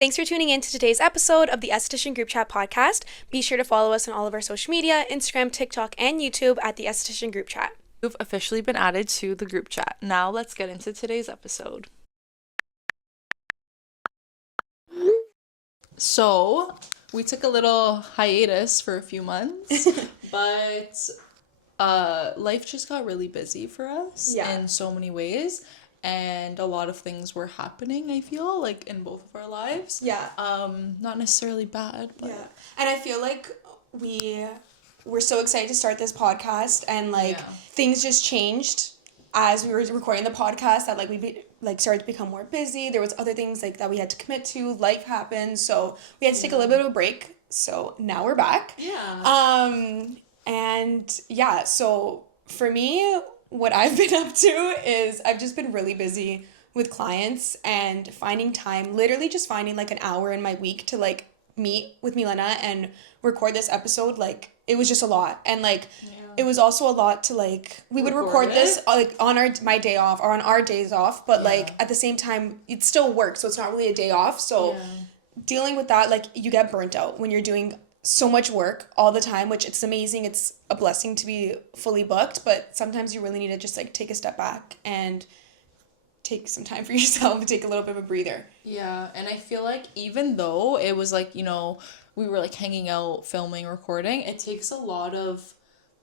Thanks for tuning in to today's episode of the Esthetician Group Chat podcast. Be sure to follow us on all of our social media, Instagram, TikTok, and YouTube at the Esthetician Group Chat. You've officially been added to the group chat. Now let's get into today's episode. So, we took a little hiatus for a few months, but life just got really busy for us in so many ways. And a lot of things were happening, I feel, like, in both of our lives. Yeah. Not necessarily bad, but... Yeah. And I feel like we're so excited to start this podcast, and, things just changed as we were recording the podcast, that, we started to become more busy. There was other things, that we had to commit to. Life happened, so we had to take a little bit of a break. So now we're back. Yeah. So for me, what I've been up to is I've just been really busy with clients and finding time, literally just finding an hour in my week to meet with Milena and record this episode. It was just a lot. And it was also a lot to we would record this on my day off or on our days off, but at the same time it's still work, so it's not really a day off. So dealing with that, you get burnt out when you're doing so much work all the time, which it's amazing. It's a blessing to be fully booked, but sometimes you really need to just take a step back and take some time for yourself, take a little bit of a breather. Yeah, and I feel like even though it was we were hanging out, filming, recording, it takes a lot of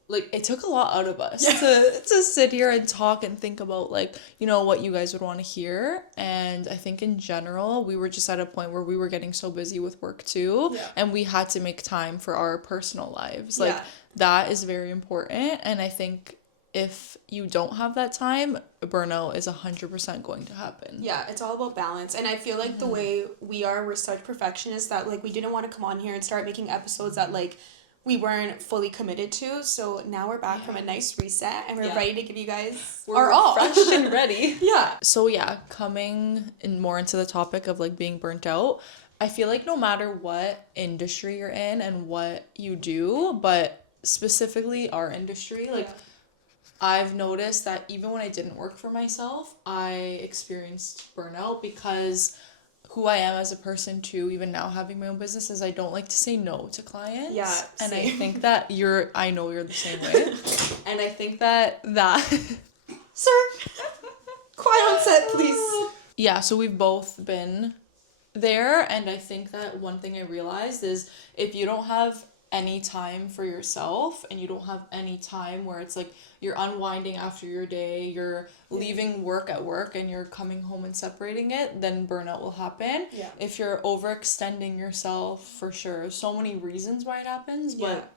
it took a lot out of us to sit here and talk and think about what you guys would want to hear. And I think in general we were just at a point where we were getting so busy with work too, and we had to make time for our personal lives. That is very important, and I think if you don't have that time, burnout is 100% going to happen. Yeah, it's all about balance. And I feel the way we're such perfectionists that we didn't want to come on here and start making episodes that we weren't fully committed to. So now we're back from a nice reset, and we're ready to give you guys our all. Fresh and ready. So coming in more into the topic of being burnt out, I feel no matter what industry you're in and what you do, but specifically our industry, I've noticed that even when I didn't work for myself, I experienced burnout because who I am as a person too, even now having my own business, is I don't like to say no to clients. Yeah, and same. I think that I know you're the same way. And I think that Sir, quiet on set, please. Yeah, so we've both been there, and I think that one thing I realized is if you don't have any time for yourself and you don't have any time where it's you're unwinding after your day, you're leaving work at work and you're coming home and separating it, then burnout will happen. If you're overextending yourself, for sure, so many reasons why it happens, but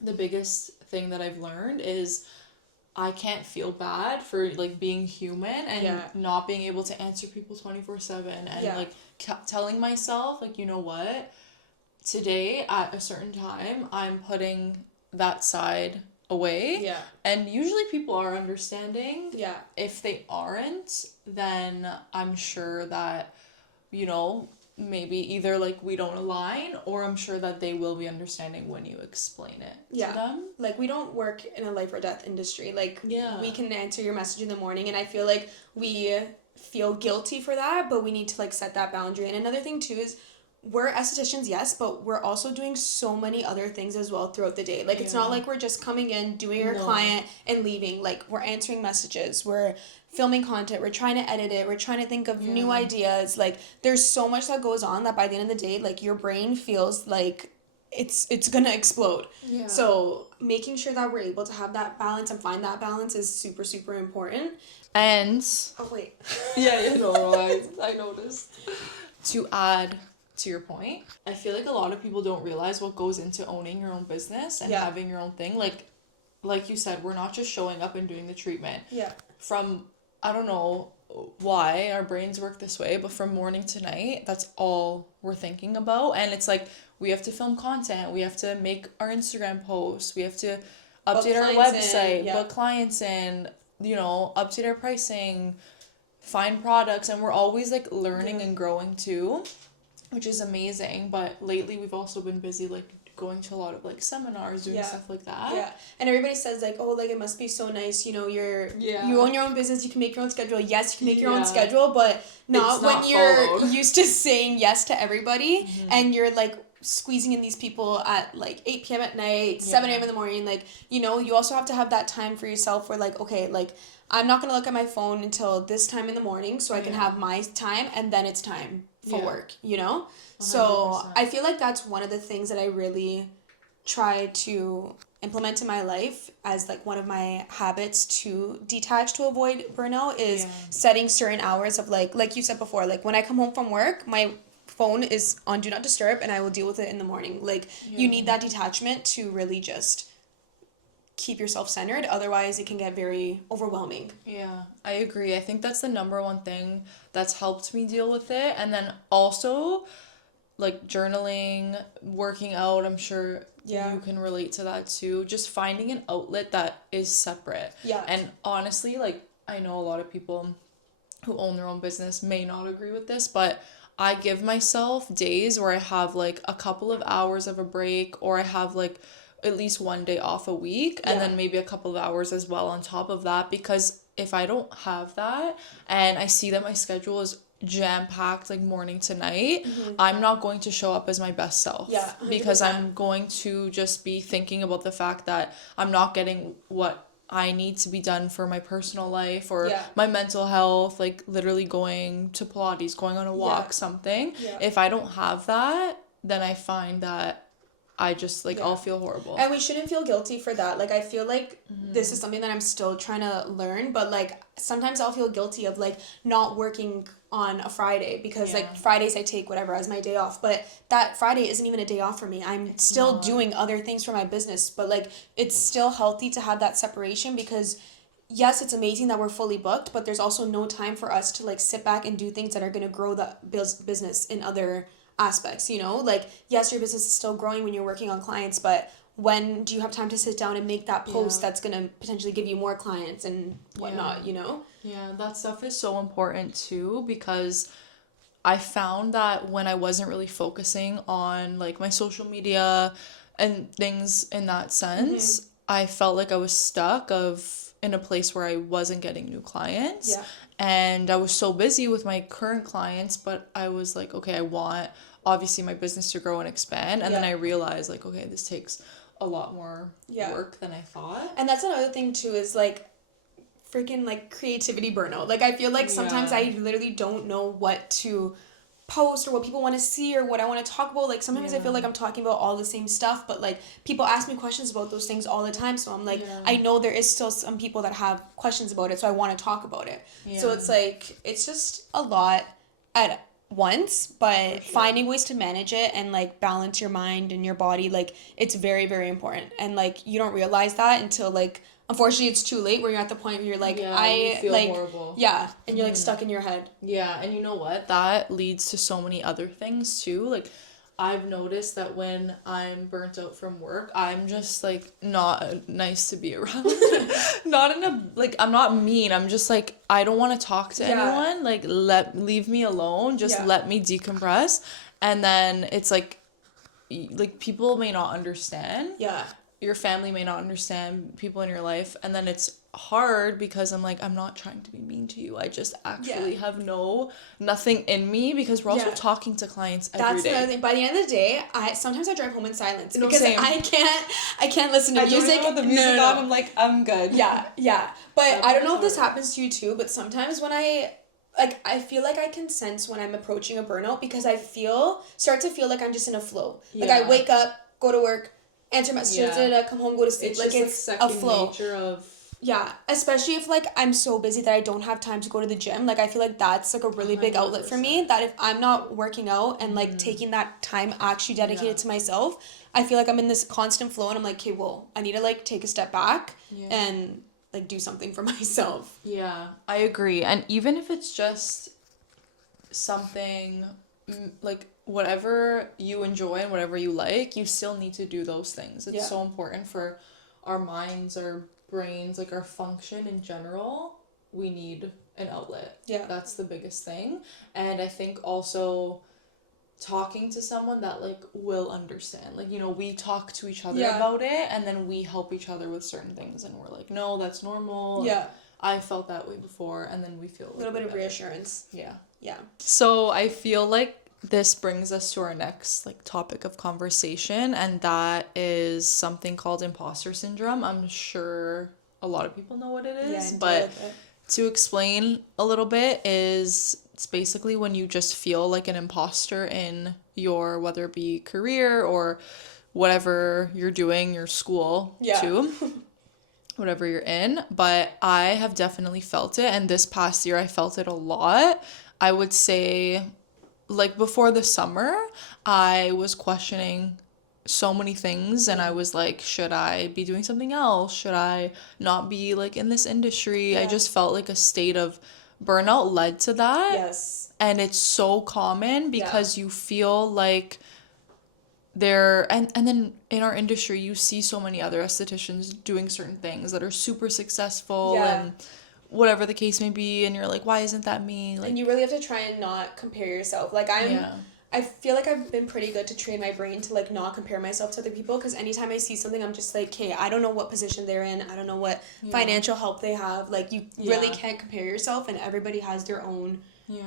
the biggest thing that I've learned is I can't feel bad for being human and not being able to answer people 24/7 and telling myself you know what, today at a certain time I'm putting that side away. And usually people are understanding. If they aren't, then I'm sure that maybe either we don't align, or I'm sure that they will be understanding when you explain it to them. We don't work in a life or death industry. We can answer your message in the morning, and I feel we feel guilty for that, but we need to set that boundary. And another thing too is we're estheticians, yes, but we're also doing so many other things as well throughout the day. It's not we're just coming in, doing our client, and leaving. We're answering messages, we're filming content, we're trying to edit it, we're trying to think of new ideas. There's so much that goes on that by the end of the day, your brain feels it's gonna explode. So making sure that we're able to have that balance and find that balance is super, super important. And oh wait I noticed. To add to your point, I feel a lot of people don't realize what goes into owning your own business and having your own thing. Like you said, we're not just showing up and doing the treatment. From, I don't know why our brains work this way, but from morning to night, that's all we're thinking about. And it's we have to film content, we have to make our Instagram posts, we have to update our website, book clients in, update our pricing, find products, and we're always learning and growing too, which is amazing. But lately we've also been busy going to a lot of like seminars, doing stuff like that. Yeah. And everybody says like, oh, like it must be so nice, you know, you own your own business, you can make your own schedule. Yes, you can make your own schedule, but not when you're used to saying yes to everybody and you're like squeezing in these people at like 8 p.m. at night, 7 a.m. in the morning. Like, you know, you also have to have that time for yourself where like, okay, like I'm not going to look at my phone until this time in the morning so I can have my time, and then it's time for work, you know? 100%. So I feel like that's one of the things that I really try to implement in my life as like one of my habits to detach to avoid burnout is setting certain hours of like you said before, like when I come home from work, my phone is on do not disturb and I will deal with it in the morning. Like you need that detachment to really just keep yourself centered, otherwise it can get very overwhelming. Yeah, I agree. I think that's the number one thing that's helped me deal with it. And then also like journaling, working out, I'm sure you can relate to that too. Just finding an outlet that is separate. Yeah. And honestly, like I know a lot of people who own their own business may not agree with this, but I give myself days where I have like a couple of hours of a break, or I have like at least one day off a week, and then maybe a couple of hours as well on top of that, because if I don't have that and I see that my schedule is jam-packed like morning to night, I'm not going to show up as my best self. Yeah, 100%. Because I'm going to just be thinking about the fact that I'm not getting what I need to be done for my personal life or my mental health, like literally going to Pilates, going on a walk, something. If I don't have that, then I find that I just like I'll feel horrible. And we shouldn't feel guilty for that. Like I feel like this is something that I'm still trying to learn, but like sometimes I'll feel guilty of like not working on a Friday because like Fridays I take whatever as my day off, but that Friday isn't even a day off for me. I'm still doing other things for my business, but like it's still healthy to have that separation, because yes, it's amazing that we're fully booked, but there's also no time for us to like sit back and do things that are going to grow the business in other aspects, you know? Like yes, your business is still growing when you're working on clients, but when do you have time to sit down and make that post that's going to potentially give you more clients and whatnot, you know? Yeah, that stuff is so important too, because I found that when I wasn't really focusing on like my social media and things in that sense, I felt like I was stuck in a place where I wasn't getting new clients. Yeah. And I was so busy with my current clients, but I was like, okay, I want obviously my business to grow and expand. And then I realized like, okay, this takes a lot more work than I thought. And that's another thing too, is like freaking like creativity burnout. Like I feel like sometimes I literally don't know what to post or what people want to see or what I want to talk about. Like sometimes I feel like I'm talking about all the same stuff, but like people ask me questions about those things all the time, so I'm like I know there is still some people that have questions about it, so I want to talk about it. So it's like it's just a lot at once, but finding ways to manage it and like balance your mind and your body, like it's very, very important. And like you don't realize that until like unfortunately it's too late, where you're at the point where you're like I feel like horrible. And you're like stuck in your head. And you know what, that leads to so many other things too. Like I've noticed that when I'm burnt out from work, I'm just like not nice to be around. Not in a like I'm not mean, I'm just like I don't want to talk to anyone. Like leave me alone, just let me decompress. And then it's like people may not understand. Your family may not understand, people in your life, and then it's hard because I'm like, I'm not trying to be mean to you. I just actually have nothing in me, because we're also talking to clients every day. That's another thing. By the end of the day, sometimes I drive home in silence because I can't listen to music. The music on, I'm like, I'm good. But I don't know if this happens to you too, but sometimes when I feel like I can sense when I'm approaching a burnout, because I start to feel like I'm just in a flow. Like I wake up, go to work, answer messages, come home, go to sleep. It's a flow. Nature of... especially if like I'm so busy that I don't have time to go to the gym. Like I feel like that's like a really big outlet for me, that if I'm not working out and like taking that time actually dedicated to myself, I feel like I'm in this constant flow and I'm like, okay, well, I need to like take a step back and like do something for myself. I agree. And even if it's just something like whatever you enjoy and whatever you like, you still need to do those things. It's so important for our minds, our brains, like our function in general. We need an outlet. That's the biggest thing. And I think also talking to someone that like will understand. Like, you know, we talk to each other Yeah. about it, and then we help each other with certain things, and we're like, no, that's normal. Yeah. I felt that way before, and then we feel A little bit of reassurance. Yeah. Yeah. So I feel like this brings us to our next like topic of conversation, and that is something called imposter syndrome. I'm sure a lot of people know what it is, Yeah, but to explain a little bit is it's basically when you just feel like an imposter in your, whether it be career or whatever you're doing, your school too. Whatever you're in, but I have definitely felt it, and this past year I felt it a lot. I would say, like, before the summer, I was questioning so many things, and I was like, should I be doing something else? Should I not be, like, in this industry? I just felt like a state of burnout led to that. Yes. And it's so common because you feel like there, and then in our industry you see so many other estheticians doing certain things that are super successful and whatever the case may be, and you're like, why isn't that me? Like, and you really have to try and not compare yourself. Like, I feel like I've been pretty good to train my brain to like not compare myself to other people, because anytime I see something, I'm just like, okay, I don't know what position they're in, I don't know what financial help they have. Like, you really can't compare yourself, and everybody has their own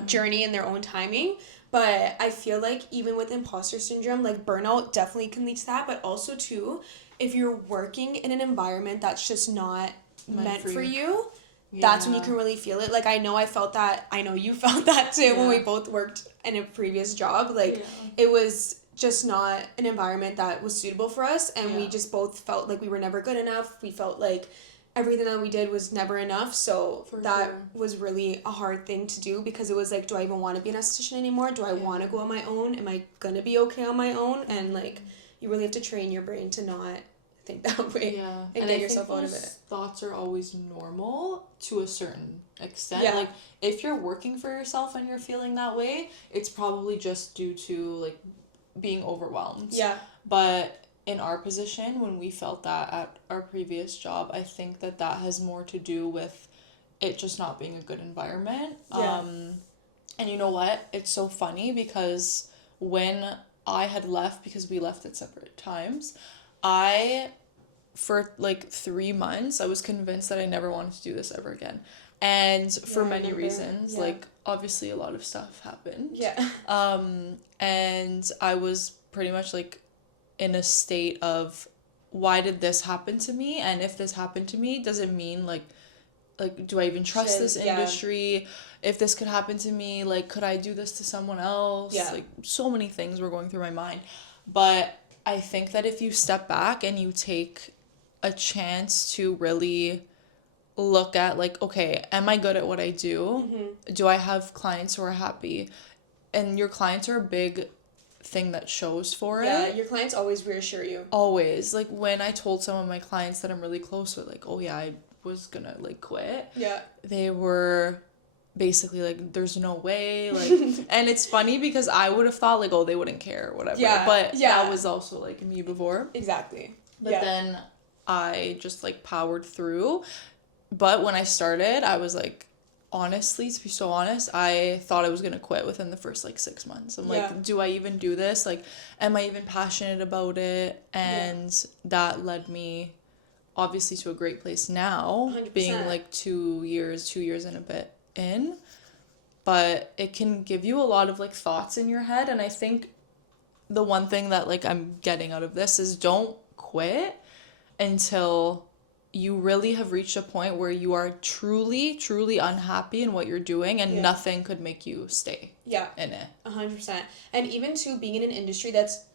journey and their own timing. But I feel like even with imposter syndrome, like, burnout definitely can lead to that. But also, too, if you're working in an environment that's just not meant for you, that's when you can really feel it. Like, I know I felt that. I know you felt that, too, when we both worked in a previous job. Like, it was just not an environment that was suitable for us. And we just both felt like we were never good enough. We felt like everything that we did was never enough. So that was really a hard thing to do, because it was like, do I even want to be an esthetician anymore? Do I want to go on my own? Am I going to be okay on my own? And like, you really have to train your brain to not think that way and get yourself out of it. Thoughts are always normal to a certain extent. Like, if you're working for yourself and you're feeling that way, it's probably just due to like being overwhelmed. But in our position, when we felt that at our previous job, I think that has more to do with it just not being a good environment. And you know what? It's so funny, because when I had left, because we left at separate times, for like 3 months, I was convinced that I never wanted to do this ever again. And for many reasons, like, obviously a lot of stuff happened. And I was pretty much like in a state of, why did this happen to me? And if this happened to me, does it mean like do I even trust this industry? If this could happen to me, like, could I do this to someone else? Like, so many things were going through my mind. But I think that if you step back and you take a chance to really look at, like, okay, am I good at what I do? Do I have clients who are happy? And your clients are a big thing that shows for it. Your clients always reassure you. Always. Like, when I told some of my clients that I'm really close with, like, oh yeah, I was gonna like quit, they were basically like, there's no way, like, and it's funny because I would have thought like, oh, they wouldn't care or whatever, but that was also like me before. But then I just like powered through. But when I started, I was like, honestly, to be so honest, I thought I was gonna quit within the first like 6 months. I'm like, do I even do this? Like, am I even passionate about it? And that led me obviously to a great place now, 100%. being like 2 years and a bit in. But it can give you a lot of like thoughts in your head, and I think the one thing that like I'm getting out of this is, don't quit until you really have reached a point where you are truly unhappy in what you're doing, and nothing could make you stay in it. 100%. And even to being in an industry that's,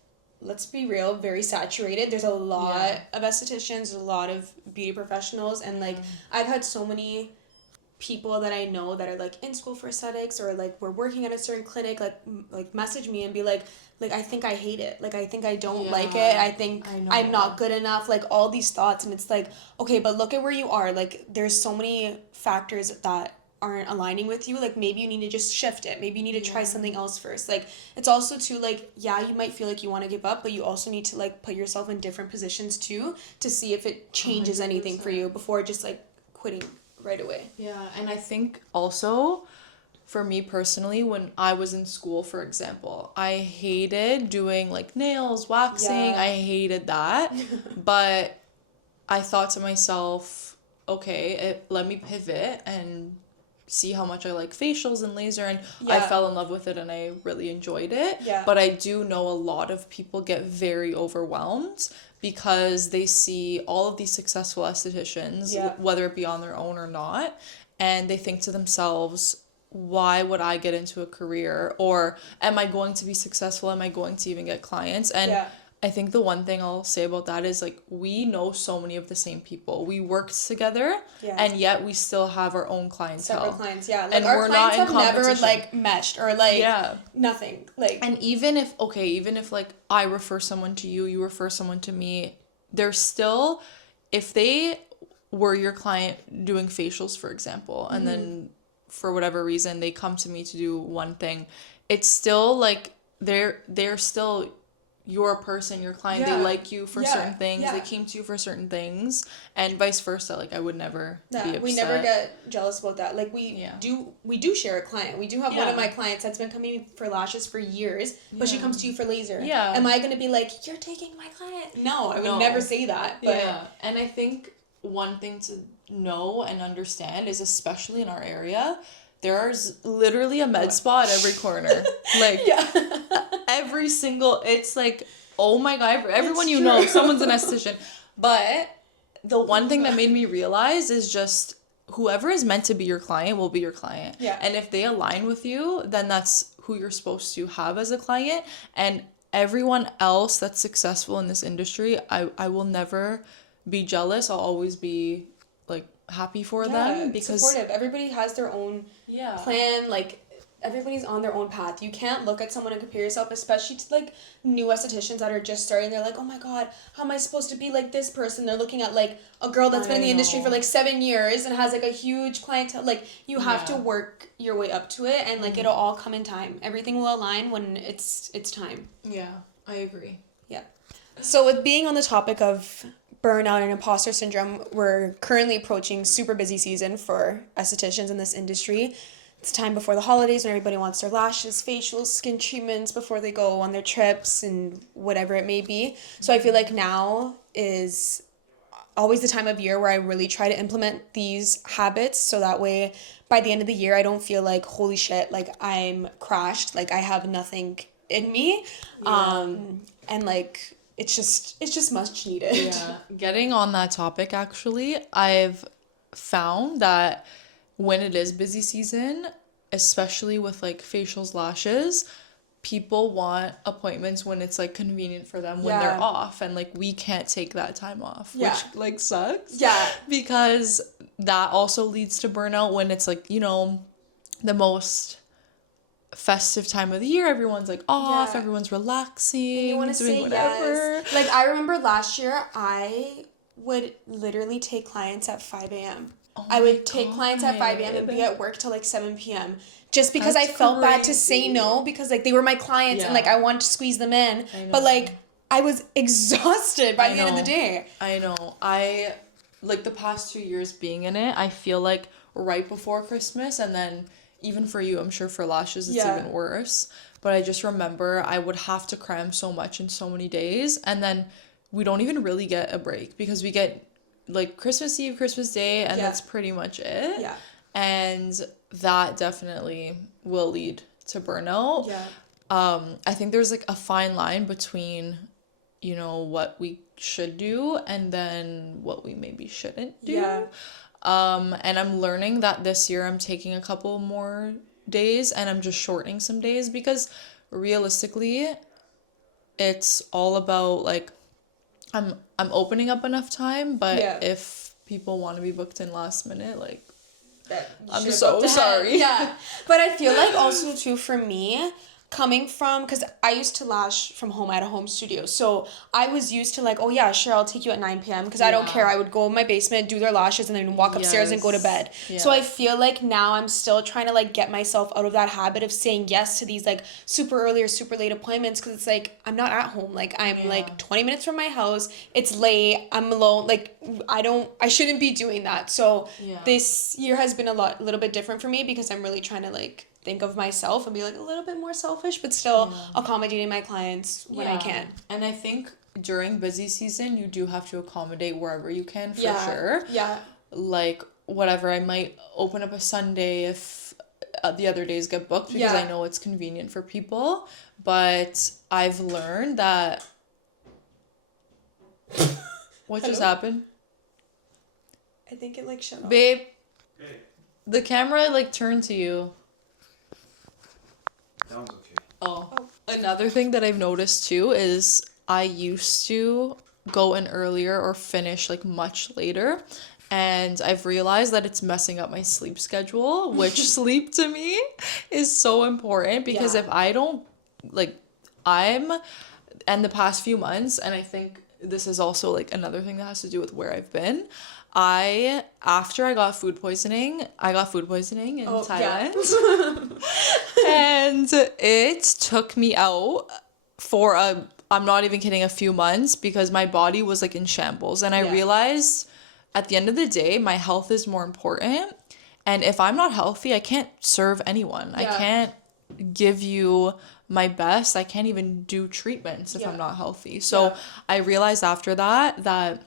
let's be real, very saturated. There's a lot of estheticians, a lot of beauty professionals, and like I've had so many people that I know that are like in school for aesthetics, or like we're working at a certain clinic, like message me and be like I think I hate it, like I think I don't like it, I think I'm not good enough, like all these thoughts. And it's like, okay, but look at where you are, like there's so many factors that aren't aligning with you. Like, maybe you need to just shift it, maybe you need to try something else first. Like, it's also too, like, you might feel like you want to give up, but you also need to like put yourself in different positions too, to see if it changes 100%. Anything for you before just like quitting right away. And I think also for me personally, when I was in school, for example, I hated doing like nails, waxing. Yeah. I hated that. But I thought to myself, okay, let me pivot and see how much I like facials and laser, and I Yeah. fell in love with it and I really enjoyed it. Yeah. But I do know a lot of people get very overwhelmed because they see all of these successful estheticians, Yeah. whether it be on their own or not, and they think to themselves, why would I get into a career, or am I going to be successful? Am I going to even get clients? And Yeah. I think the one thing I'll say about that is like we know so many of the same people. We worked together, Yeah. and yet we still have our own clientele. Separate clients, yeah. Like And our we're clients not in have never competition. like meshed or like Yeah. nothing. Like And even if like I refer someone to you, you refer someone to me, they're still, if they were your client doing facials, for example, and then for whatever reason they come to me to do one thing, it's still like they're still your person, your client. Yeah. They like you for Yeah. certain things. Yeah. They came to you for certain things, and vice versa. Like I would never be yeah, upset. we never get jealous about that. Like Yeah. we do share a client. We do have one Yeah. of my clients that's been coming for lashes for years, but she Yeah. comes to you for laser. Yeah. Am I gonna be like, you're taking my client? No, I would No. never say that. But Yeah, and I think one thing to know and understand is, especially in our area, there's literally a med spa at every corner. Like yeah. every single, it's like, oh my God, everyone It's you true. know, someone's an esthetician. But the one thing that made me realize is just whoever is meant to be your client will be your client. Yeah. And if they align with you, then that's who you're supposed to have as a client. And everyone else that's successful in this industry, I will never be jealous. I'll always be like happy for them because supportive. Everybody has their own yeah. plan. Like everybody's on their own path. You can't look at someone and compare yourself, especially to like new estheticians that are just starting. They're like, oh my God, how am I supposed to be like this person? They're looking at like a girl that's been in the industry for like 7 years and has like a huge clientele. Like you have to work your way up to it, and like it'll all come in time. Everything will align when it's time. Yeah, I agree. Yeah. So with being on the topic of burnout and imposter syndrome, we're currently approaching super busy season for estheticians in this industry. It's time before the holidays when everybody wants their lashes, facials, skin treatments before they go on their trips and whatever it may be. So I feel like now is always the time of year where I really try to implement these habits, so that way by the end of the year I don't feel like, holy shit, like I'm crashed, like I have nothing in me. And like it's just much needed. Yeah. Getting on that topic, actually, I've found that when it is busy season, especially with like facials, lashes, people want appointments when it's like convenient for them when they're off, and like we can't take that time off, which like sucks. Yeah. Because that also leads to burnout when it's like, you know, the most festive time of the year, everyone's like off, everyone's relaxing, and you want to doing say whatever. yes. Like I remember last year I would literally take clients at 5 a.m. I would take clients at 5 a.m. and be at work till like 7 p.m. just because I felt bad to say no, because like they were my clients and like I wanted to squeeze them in. But like I was exhausted by the end of the day. I know. I like the past 2 years being in it, I feel like right before Christmas, and then even for you, I'm sure for lashes it's even worse. But I just remember I would have to cram so much in so many days, and then we don't even really get a break because we get like Christmas Eve, Christmas Day, and that's pretty much it. Yeah. And that definitely will lead to burnout. Yeah. I think there's like a fine line between, you know, what we should do and then what we maybe shouldn't do. Yeah. And I'm learning that this year I'm taking a couple more days and I'm just shortening some days, because realistically it's all about like I'm opening up enough time, but if people want to be booked in last minute, like I'm so sorry. Yeah. But I feel like also too for me, coming from, because I used to lash from home at a home studio, so I was used to like, oh yeah, sure, I'll take you at 9 p.m. because I don't care. I would go in my basement, do their lashes, and then walk upstairs and go to bed. So I feel like now I'm still trying to like get myself out of that habit of saying yes to these like super early or super late appointments, because it's like I'm not at home. Like I'm like 20 minutes from my house. It's late. I'm alone. Like I shouldn't be doing that. So this year has been a little bit different for me, because I'm really trying to like think of myself and be like a little bit more selfish, but still accommodating my clients when I can. And I think during busy season, you do have to accommodate wherever you can, for sure. Yeah. Like, whatever, I might open up a Sunday if the other days get booked, because I know it's convenient for people. But I've learned that... What just happened? I think it, like, shut off. Babe, the camera, like, turned to you. That one's okay. Oh. Another thing that I've noticed, too, is I used to go in earlier or finish, like, much later. And I've realized that it's messing up my sleep schedule, which sleep to me is so important, because if I don't, like, and the past few months, and I think this is also, like, another thing that has to do with where I've been, after I got food poisoning in Thailand. And it took me out for I'm not even kidding, a few months, because my body was, like, in shambles. And I realized at the end of the day, my health is more important. And if I'm not healthy, I can't serve anyone. I can't give you my best. I can't even do treatments if I'm not healthy. So I realized after that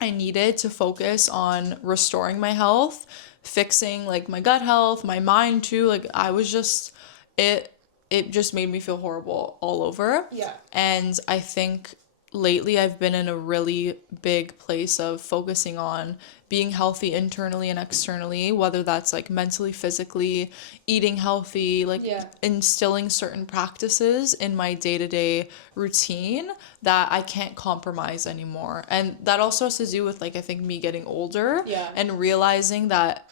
I needed to focus on restoring my health, fixing, like, my gut health, my mind too. Like, I was just, it just made me feel horrible all over. Yeah. And I think lately I've been in a really big place of focusing on being healthy internally and externally, whether that's, like, mentally, physically, eating healthy, like, instilling certain practices in my day-to-day routine that I can't compromise anymore. And that also has to do with, like, I think me getting older and realizing that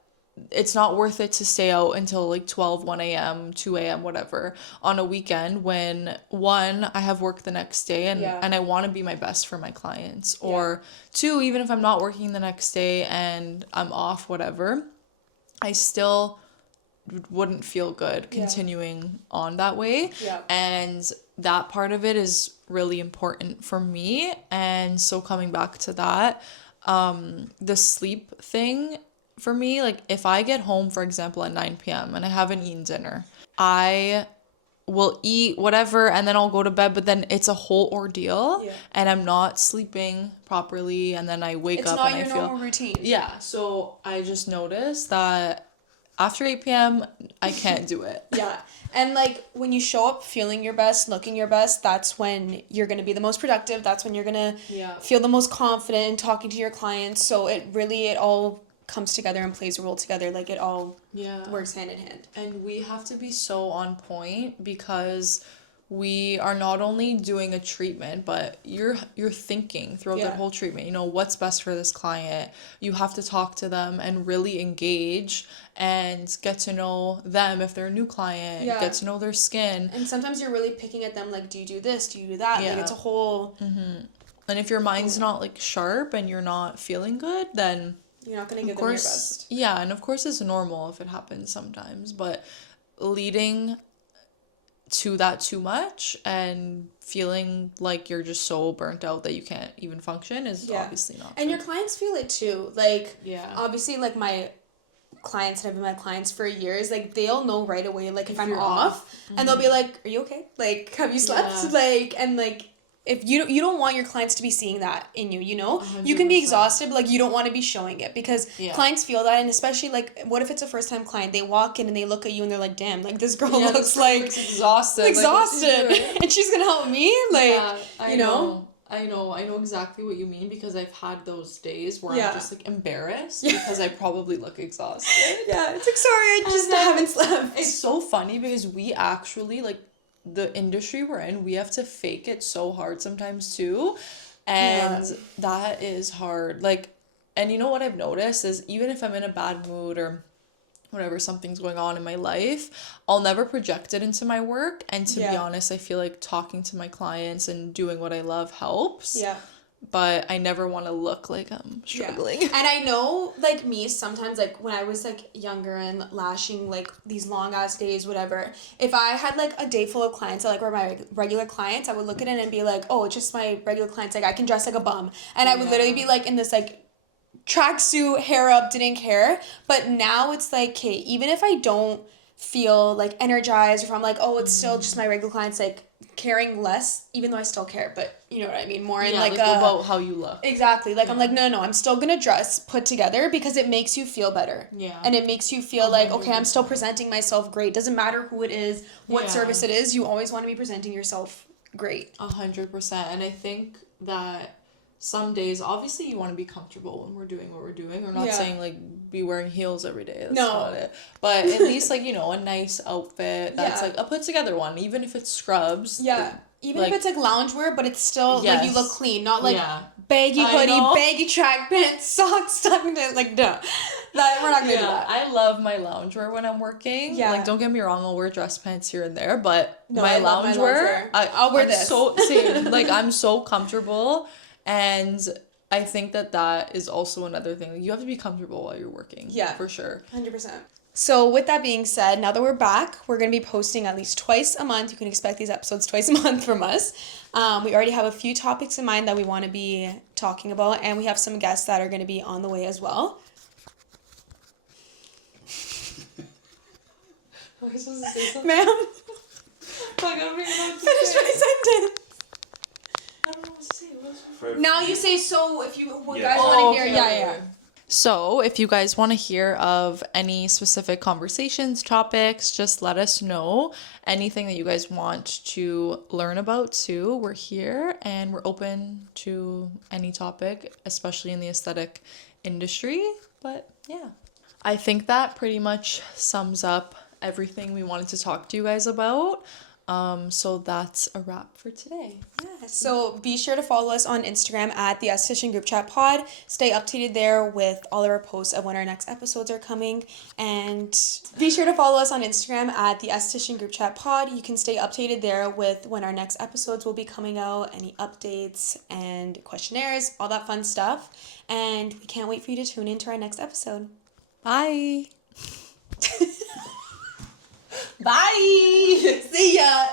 it's not worth it to stay out until, like, 12, 1 a.m., 2 a.m., whatever, on a weekend when, one, I have work the next day and I want to be my best for my clients. Or two, even if I'm not working the next day and I'm off, whatever, I still wouldn't feel good continuing on that way. And that part of it is really important for me. And so coming back to that, the sleep thing, for me, like, if I get home, for example, at 9 p.m. and I haven't eaten dinner, I will eat whatever and then I'll go to bed, but then it's a whole ordeal and I'm not sleeping properly, and then I wake up and I feel... It's not your normal routine. Yeah, so I just noticed that after 8 p.m., I can't do it. And, like, when you show up feeling your best, looking your best, that's when you're going to be the most productive. That's when you're going to feel the most confident in talking to your clients. So it all comes together and plays a role together. Like, it all works hand in hand. And we have to be so on point, because we are not only doing a treatment, but you're thinking throughout that whole treatment, you know, what's best for this client. You have to talk to them and really engage and get to know them if they're a new client, get to know their skin. And sometimes you're really picking at them, like, do you do this, do you do that? Like, it's a whole... And if your mind's not, like, sharp and you're not feeling good, then you're not going to give them your best. Yeah, and of course it's normal if it happens sometimes, but leading to that too much and feeling like you're just so burnt out that you can't even function is obviously not And good. your clients feel it too. Like, obviously, like, my clients that have been my clients for years, like, they'll know right away, like, if I'm off, and they'll be like, are you okay? Like, have you slept? Like, and, like, if you don't want your clients to be seeing that in you, you know? 100%. You can be exhausted, but, like, you don't want to be showing it, because clients feel that. And especially, like, what if it's a first time client? They walk in and they look at you and they're like, damn, like, this girl looks like exhausted. Like, and she's gonna help me? Like, I know exactly what you mean, because I've had those days where I'm just, like, embarrassed because I probably look exhausted. It's like, sorry, I just haven't slept. It's so funny because we actually, like, the industry we're in, we have to fake it so hard sometimes too, and that is hard. Like, and you know what I've noticed is, even if I'm in a bad mood or whatever, something's going on in my life, I'll never project it into my work. And to be honest, I feel like talking to my clients and doing what I love helps. But I never want to look like I'm struggling. And I know, like, me, sometimes, like, when I was, like, younger and lashing, like, these long-ass days, whatever, if I had, like, a day full of clients that, like, were my regular clients, I would look at it and be like, oh, it's just my regular clients. Like, I can dress like a bum. And I would literally be, like, in this, like, tracksuit, hair up, didn't care. But now it's like, okay, even if I don't feel like energized, or if I'm like, oh, it's still just my regular clients, like caring less, even though I still care, but you know what I mean, more in like about how you look. Exactly. Like I'm like, no, I'm still gonna dress put together because it makes you feel better. Yeah. And it makes you feel like, okay, I'm still presenting myself great. Doesn't matter who it is, what service it is, you always want to be presenting yourself great. 100%. And I think that some days, obviously, you want to be comfortable when we're doing what we're doing. We're not saying, like, be wearing heels every day. That's not it. But at least, like, you know, a nice outfit that's, like, a put-together one. Even if it's scrubs. Yeah. Even if it's, like, loungewear, but it's still, like, you look clean. Not, like, baggy hoodie, baggy track pants, socks stuck in it. Like, no. That, we're not going to do that. I love my loungewear when I'm working. Yeah. Like, don't get me wrong, I'll wear dress pants here and there. But my loungewear, I'll wear this. Same. Like, I'm so comfortable. And I think that is also another thing. Like, you have to be comfortable while you're working. Yeah. For sure. 100%. So with that being said, now that we're back, we're going to be posting at least twice a month. You can expect these episodes twice a month from us. We already have a few topics in mind that we want to be talking about, and we have some guests that are going to be on the way as well. Am I supposed to say something? Ma'am? I gotta figure out Finish my sentence. I don't know what to say. Now you say so if you guys want to hear. Yeah. So if you guys want to hear of any specific conversations, topics, just let us know. Anything that you guys want to learn about too, we're here and we're open to any topic, especially in the aesthetic industry. But yeah, I think that pretty much sums up everything we wanted to talk to you guys about. So that's a wrap for today. Yeah, so be sure to follow us on Instagram at the Esthetician Group Chat Pod. Stay updated there with all of our posts of when our next episodes are coming. And be sure to follow us on Instagram at the Esthetician Group Chat Pod. You can stay updated there with when our next episodes will be coming out, any updates and questionnaires, all that fun stuff. And we can't wait for you to tune into our next episode. Bye! Bye! See ya!